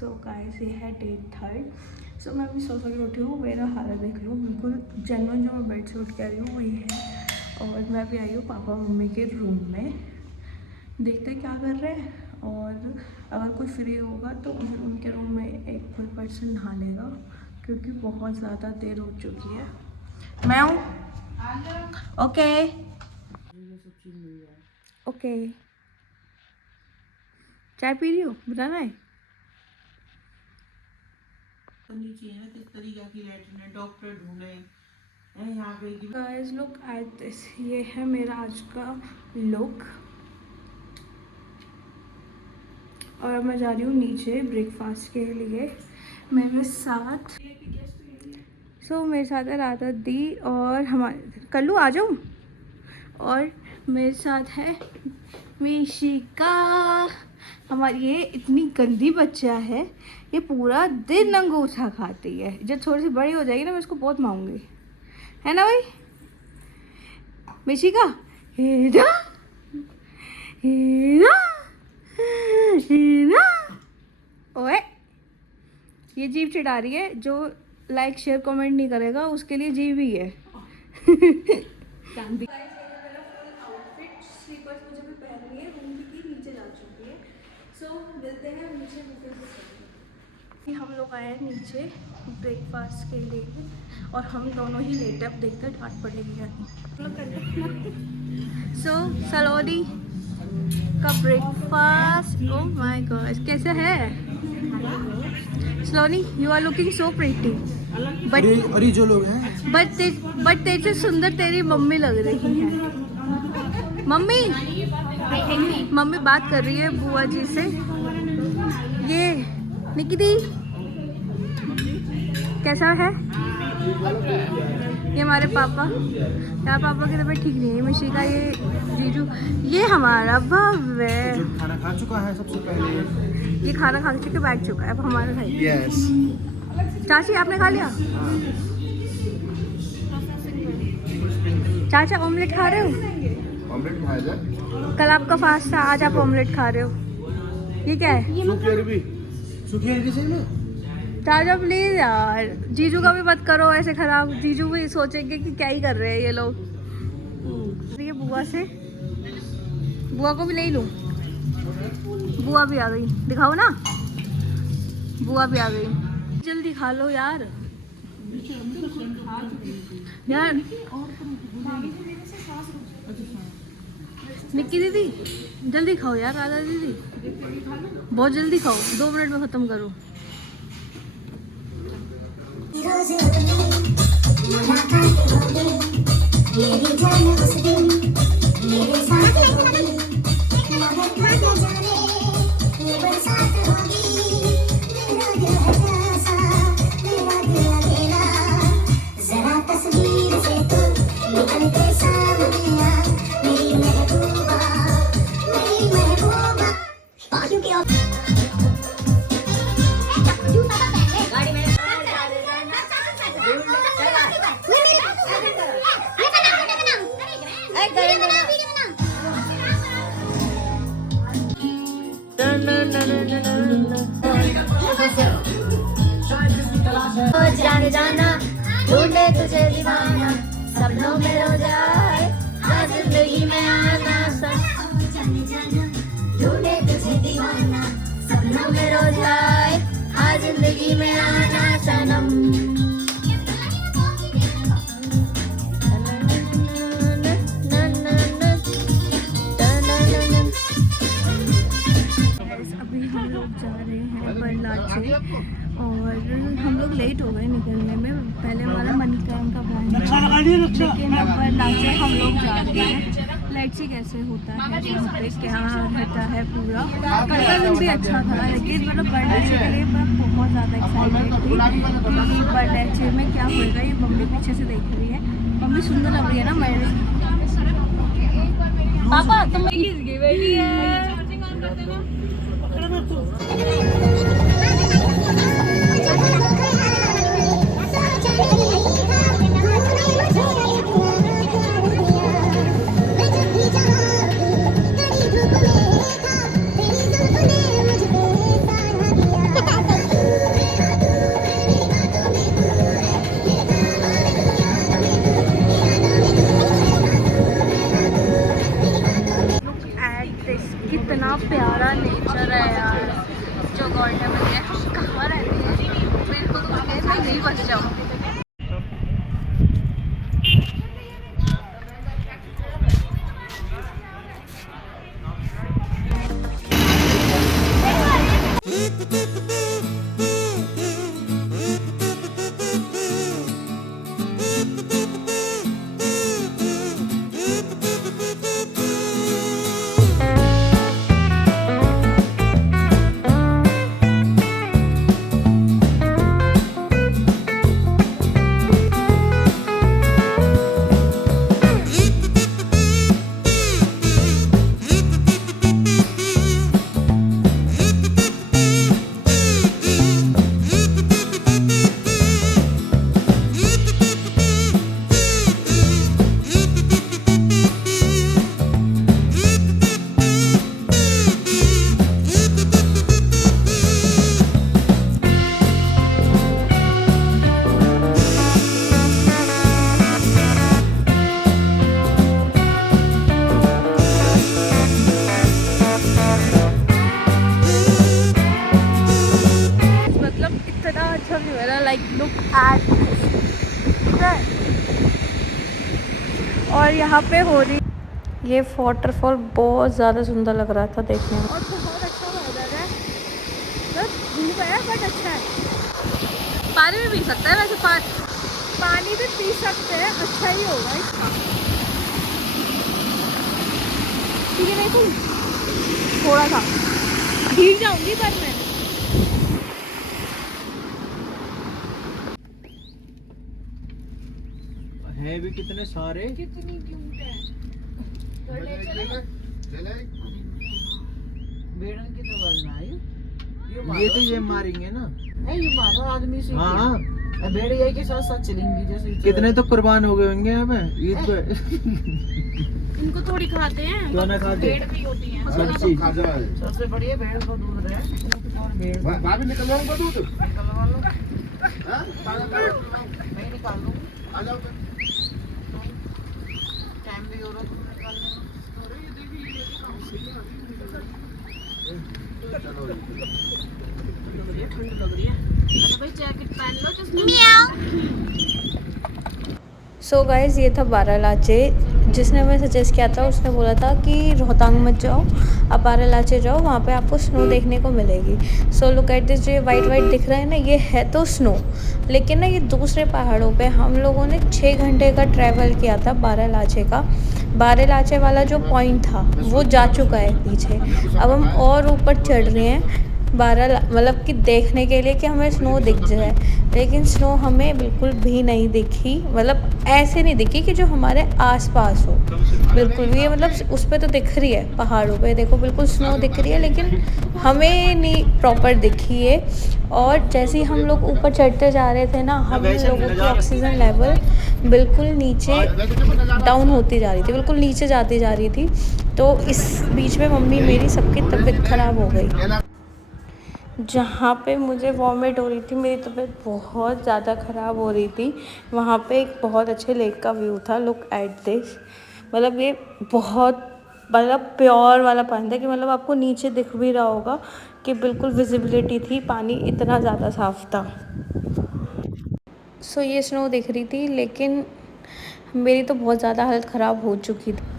So guys ये है day 3। सो मैं अभी सो के उठी हूँ, मेरा हालत देख लो, बिल्कुल जेन्युइन जो मैं बेड से उठ के आई हूँ वही है। और मैं भी आई हूँ पापा मम्मी के रूम में, देखते क्या कर रहे हैं, और अगर कोई फ्री होगा तो उनके रूम में एक कोई पर्सन नहा लेगा, क्योंकि बहुत ज़्यादा देर हो चुकी है। मैं हूँ ओके ओके। चाय पी रही हो, बताना है चाहिए ना किस तरीके की लैट्रिन है, डॉक्टर ढूंढे यहाँ पे। गाइस लुक एट दिस, ये है मेरा आज का लुक। और मैं जा रही हूँ नीचे ब्रेकफास्ट के लिए। मेरे साथ मेरे साथ है राधा दी और हमारे कल्लू, आ जाऊँ। और मेरे साथ है मिशिका। हमारी ये इतनी गंदी बच्चा है, ये पूरा दिन अंगूठा खाती है। जब थोड़ी सी बड़ी हो जाएगी ना मैं इसको बहुत मारूंगी, है ना भाई मिशिका? हीरा हीरा हीरा। ओए ये जीभ चिढ़ा रही है, जो लाइक शेयर कमेंट नहीं करेगा उसके लिए जीभ ही है। स्लीपर्स मुझे भी पहननी है, रूम की नीचे जा चुकी है। सो मिलते हैं नीचे। हम लोग आए हैं नीचे ब्रेकफास्ट के लिए और हम दोनों ही लेटे, अब देखते डांट पड़ेगी या नहीं। सो सलोनी का ब्रेकफास्ट, ओह माय गॉड कैसा है Saloni? You are looking so pretty, but जो लोग हैं बट तेरे से सुंदर तेरी मम्मी लग रही है। मम्मी बात कर रही है बुआ जी से। ये निकी दी कैसा है? ये हमारे पापा, यार पापा की तबीयत ठीक नहीं है। मिशिका, ये जीजू, ये हमारा भव्य खाना खा चुका है सबसे पहले। ये खाना खा चुके बैठ चुका है, अब हमारा भाई। यस। चाची आपने खा लिया? चाचा ऑमलेट खा रहे हो? ऑमलेट खाया जाए। कल आपका फास्ट था, आज आप ऑमलेट खा रहे हो। ये क्या है? सूखी अरबी सही में। चाचा प्लीज यार, जीजू का भी मत करो ऐसे खराब, जीजू भी सोचेंगे कि क्या ही कर रहे हैं ये लोग। ये बुआ से, बुआ को भी ले लूं। बुआ भी आ गई, दिखाओ ना, बुआ भी आ गई। जल्दी खा लो यार। निक्की दीदी जल्दी खाओ यार, राधा दीदी बहुत जल्दी खाओ, 2 मिनट में खत्म करो। जाने जाना ढूंढे तुझे दीवाना, सपनों में रो जाए आज जिंदगी में आना। जाने जाना ढूंढे तुझे दीवाना, सपनों में रो जाए आज जिंदगी में आना सनम। अभी हम लोग जा रहे हैं बरलाचे और हम लोग लेट हो गए निकलने में। पहले हमारा मणिकरण का प्लान था, लेकिन अब बरलाचे हम लोग जा रहे हैं। लेट सी कैसे होता है, वहाँ पे क्या रहता है पूरा। कल का दिन भी अच्छा था, लेकिन मतलब बरलाचे के लिए मैं बहुत ज़्यादा एक्साइटेड थी कि बरलाचे में क्या होएगा। ये मम्मी पीछे से देख रही है, मम्मी सुंदर लग रही है ना मेरे पापा। तुम बैठी है लाइक लुक एट और यहाँ पे हो रही ये वाटरफॉल बहुत ज़्यादा सुंदर लग रहा था देखने में और बहुत अच्छा वेदर है। बस धूप है बट अच्छा है। पानी भी पी सकते हैं वैसे पानी भी पी सकते हैं, अच्छा ही होगा इसका। ठीक है देखो थोड़ा सा भीग जाऊंगी पर मैं है भी कितने सारे, कितनी क्यूट है। बेड़न की तो वजन आई ये तो ये मारेंगे ना। नहीं ये मारो आदमी से। हाँ भेड़ यही के साथ साथ चलेंगी जैसे कितने तो कुर्बान हो गए होंगे यहाँ पे ईद पे। इनको थोड़ी खाते हैं, क्यों ना खाते? भेड़ भी होती हैं। सच्ची सबसे बढ़िया भेड़ को दूध है। और भेड़ भाभी निकलवाऊंगा दूध। निकलवा लो। हाँ? मैं निकाल लूँ। आ जाओ। टाइम भी हो रहा है निकालने में। ये ठंड लग रही है। अरे भाई जैकेट पहन लो सो गाइज ये था बारालाचे। जिसने हमें सजेस्ट किया था उसने बोला था कि रोहतांग मत जाओ, आप बारालाचे जाओ, वहाँ पे आपको स्नो देखने को मिलेगी। सो लुक एट दिस, जो ये वाइट वाइट दिख रहा है ना, ये है तो स्नो, लेकिन ना ये दूसरे पहाड़ों पे हम लोगों ने 6 घंटे का ट्रैवल किया था बारालाचे का। बारालाचे वाला जो पॉइंट था वो जा चुका है पीछे, अब हम और ऊपर चढ़ रहे हैं मतलब कि देखने के लिए कि हमें स्नो दिख जाए, लेकिन स्नो हमें बिल्कुल भी नहीं दिखी। मतलब ऐसे नहीं दिखी कि जो हमारे आसपास हो, बिल्कुल भी। ये मतलब उस पर तो दिख रही है पहाड़ों पे, देखो बिल्कुल स्नो दिख रही है, लेकिन हमें नहीं प्रॉपर दिखी है। और जैसे ही हम लोग ऊपर चढ़ते जा रहे थे ना, हम लोगों की ऑक्सीजन लेवल बिल्कुल नीचे डाउन होती जा रही थी, बिल्कुल नीचे जाती जा रही थी। तो इस बीच में मम्मी मेरी सबकी तबीयत ख़राब हो गई। जहाँ पे मुझे वॉमिट हो रही थी, मेरी तबीयत बहुत ज़्यादा ख़राब हो रही थी, वहाँ पे एक बहुत अच्छे लेक का व्यू था। लुक एट दिस, मतलब ये बहुत मतलब प्योर वाला पानी था कि मतलब आपको नीचे दिख भी रहा होगा कि बिल्कुल विजिबिलिटी थी, पानी इतना ज़्यादा साफ़ था। सो ये स्नो दिख रही थी, लेकिन मेरी तो बहुत ज़्यादा हालत ख़राब हो चुकी थी।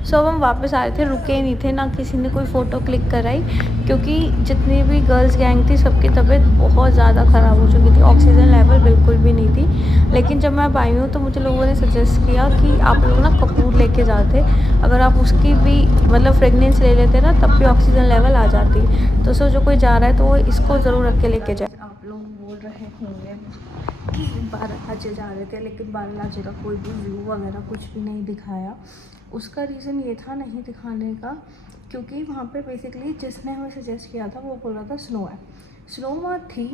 सो अब हम वापस आ रहे थे, रुके ही नहीं थे, ना किसी ने कोई फ़ोटो क्लिक कराई, क्योंकि जितनी भी गर्ल्स गैंग थी सबकी तबीयत बहुत ज़्यादा ख़राब हो चुकी थी, ऑक्सीजन लेवल बिल्कुल भी नहीं थी। लेकिन जब मैं अब आई हूँ तो मुझे लोगों ने सजेस्ट किया कि आप लोग ना कपूर लेके जाते, अगर आप उसकी भी मतलब फ्रेगनेंस ले लेते ना तब भी ऑक्सीजन लेवल आ जाती। तो सो जो कोई जा रहा है तो वो इसको ज़रूर रख के लेके जाए। आप लोग बोल रहे होंगे कि बारालाचे जा रहे थे, लेकिन बारालाचे का कोई भी व्यू वगैरह कुछ भी नहीं दिखाया। उसका रीज़न ये था नहीं दिखाने का, क्योंकि वहाँ पे बेसिकली जिसने हमें सजेस्ट किया था वो बोल रहा था स्नो है। स्नो वहाँ थी,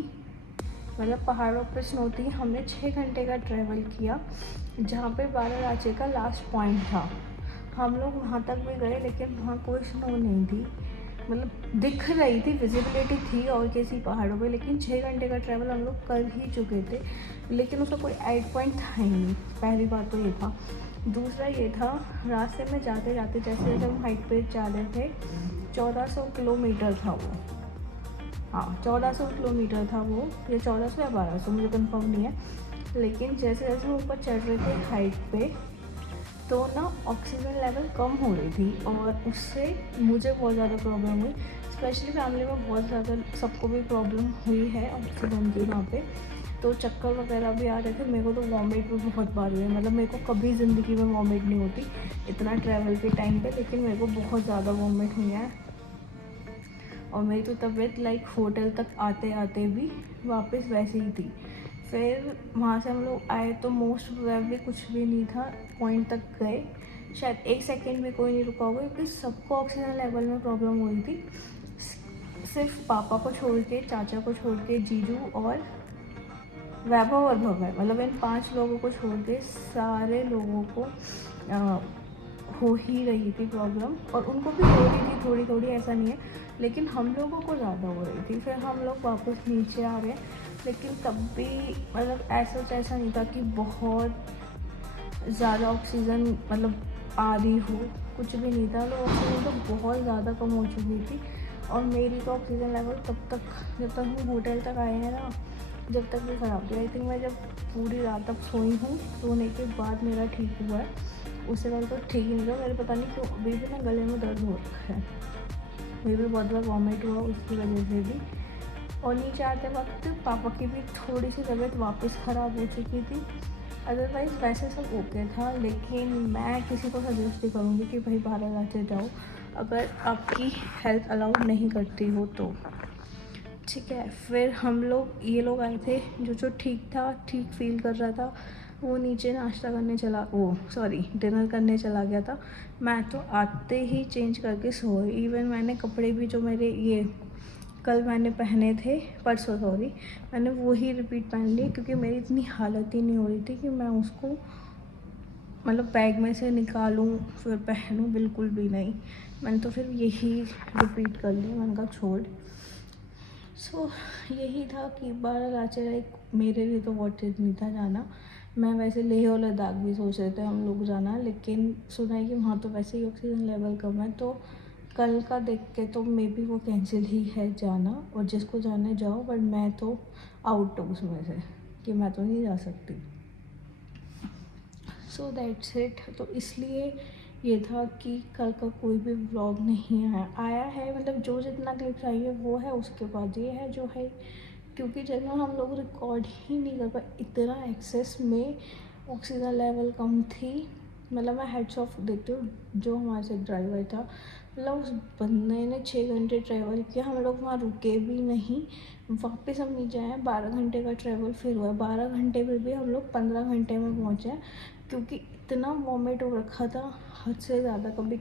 मतलब पहाड़ों पे स्नो थी। हमने 6 घंटे का ट्रैवल किया, जहाँ पे बारालाचे का लास्ट पॉइंट था। हम लोग वहाँ तक भी गए, लेकिन वहाँ कोई स्नो नहीं थी, मतलब दिख रही थी, विजिबिलिटी थी और किसी पहाड़ों पे, लेकिन 6 घंटे का ट्रैवल हम लोग कर ही चुके थे, लेकिन उसका कोई एंड पॉइंट था ही नहीं। पहली बात तो ये था। दूसरा ये था, रास्ते में जाते जाते जैसे जैसे हम हाइट पे जा रहे थे, 1400 किलोमीटर था वो। हाँ 1400 किलोमीटर था वो, या 1400 या 1200 मुझे कंफर्म नहीं है। लेकिन जैसे जैसे हम ऊपर चढ़ रहे थे हाइट पे, तो ना ऑक्सीजन लेवल कम हो रही थी, और उससे मुझे बहुत ज़्यादा प्रॉब्लम हुई। स्पेशली फैमिली में बहुत ज़्यादा सबको भी प्रॉब्लम हुई है ऑक्सीजन की वहाँ पे। तो चक्कर वगैरह भी आ रहे थे। मेरे को तो वॉमिट भी बहुत बार हुई है, मतलब मेरे को कभी ज़िंदगी में वॉमिट नहीं होती इतना ट्रैवल के टाइम पे, लेकिन मेरे को बहुत ज़्यादा वॉमिट हुई है। और मेरी तो तबीयत लाइक होटल तक आते आते भी वापस वैसे ही थी। फिर वहाँ से हम लोग आए तो मोस्ट प्रोबेबली कुछ भी नहीं था, पॉइंट तक गए, शायद 1 सेकेंड भी कोई नहीं रुका होगा, क्योंकि सबको ऑक्सीजन लेवल में प्रॉब्लम हो रही थी। सिर्फ पापा को छोड़ के, चाचा को छोड़ के, जीजू और वैभव और भव्य, मतलब इन 5 लोगों को छोड़ के सारे लोगों को हो ही रही थी प्रॉब्लम। और उनको भी हो रही थी थोड़ी थोड़ी, ऐसा नहीं है, लेकिन हम लोगों को ज़्यादा हो रही थी। फिर हम लोग वापस नीचे आ गए, लेकिन तब भी मतलब ऐसा नहीं था कि बहुत ज़्यादा ऑक्सीजन मतलब आ रही हो, कुछ भी नहीं था। लोग ऑक्सीजन तो बहुत ज़्यादा कम हो चुकी थी। और मेरी तो ऑक्सीजन लेवल तब तक, जब तक हम होटल तक आए हैं ना, जब तक भी ख़राब थी। आई थिंक मैं जब पूरी रात तक सोई हूँ, सोने के बाद मेरा ठीक हुआ है, उससे पहले तो ठीक ही नहीं था। मेरे पता नहीं क्यों अभी भी ना गले में दर्द हो रखा है, मेरे भी बहुत बार वॉमिट हुआ उसकी वजह से भी। और नीचे आते वक्त पापा की भी थोड़ी सी तबीयत वापस ख़राब हो चुकी थी, अदरवाइज़ वैसे सब ओके था। लेकिन मैं किसी को सजेस्ट नहीं करूँगी कि भाई बाहर इलाके जाओ अगर आपकी हेल्थ अलाउ नहीं करती हो तो, ठीक है। फिर हम लोग, ये लोग आए थे जो ठीक था, ठीक फील कर रहा था, वो नीचे नाश्ता करने डिनर करने चला गया था। मैं तो आते ही चेंज करके सो गई। इवन मैंने कपड़े भी जो मेरे ये कल मैंने पहने थे, परसों मैंने वो ही रिपीट पहन लिए, क्योंकि मेरी इतनी हालत ही नहीं हो रही थी कि मैं उसको मतलब बैग में से निकालूं फिर पहनूं, बिल्कुल भी नहीं। मैंने तो फिर यही रिपीट कर लिया, मैंने कहा छोड़। सो यही था कि 12 लाचे लाइक मेरे लिए तो वॉटेज नहीं था जाना। मैं वैसे लेह और लद्दाख भी सोच रहे थे हम लोग जाना, लेकिन सुना है कि वहाँ तो वैसे ही ऑक्सीजन लेवल कम है, तो कल का देख के तो मे बी वो कैंसिल ही है जाना। और जिसको जाना है जाओ, बट मैं तो आउट हूँ उसमें से, कि मैं तो नहीं जा सकती। So that's it. तो इसलिए ये था कि कल का कोई भी व्लॉग नहीं आया है, मतलब जो जितना क्लिप्स आई है वो है, उसके बाद ये है जो है, क्योंकि जब हम लोग रिकॉर्ड ही नहीं कर पाए, इतना एक्सेस में ऑक्सीजन लेवल कम थी। मतलब मैं हेड्स ऑफ देती हूँ जो हमारे साथ ड्राइवर था, मतलब उस बंदे ने 6 घंटे ट्रैवल किया, हम लोग वहाँ रुके भी नहीं, वापस हम नीचे आए। 12 घंटे का ट्रैवल फिर हुआ, 12 घंटे में भी हम लोग 15 घंटे में पहुँचे, क्योंकि इतना वॉमिट हो रखा था हद से ज़्यादा। कभी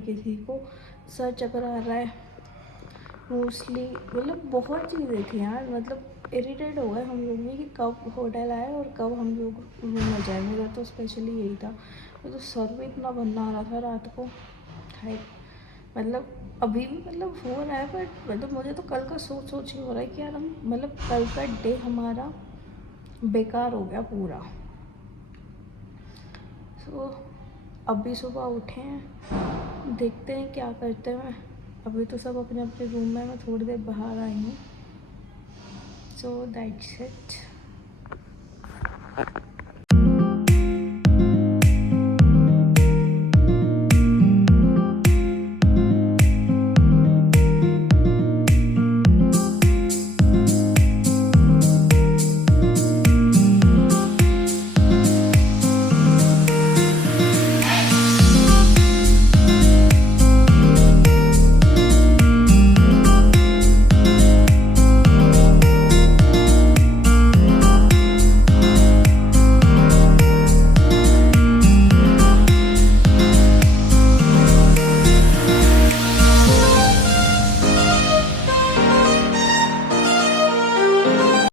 किसी को सर चक्कर आ रहा है मोस्टली, मतलब बहुत चीज़ें थी यार। मतलब इरिटेट हो गए हम लोग भी कि कब होटल आए और कब हम लोग रूम में जाए। मेरा तो स्पेशली यही था, तो सर भी इतना बनना आ रहा था रात को है, मतलब अभी भी मतलब हो रहा है, बट मतलब मुझे तो कल का सोच ही हो रहा है कि यार हम मतलब कल का डे हमारा बेकार हो गया पूरा। सो अभी सुबह उठे हैं, देखते हैं क्या करते हैं। अभी तो सब अपने अपने रूम में, मैं थोड़ी देर बाहर आई हूँ। So that's it.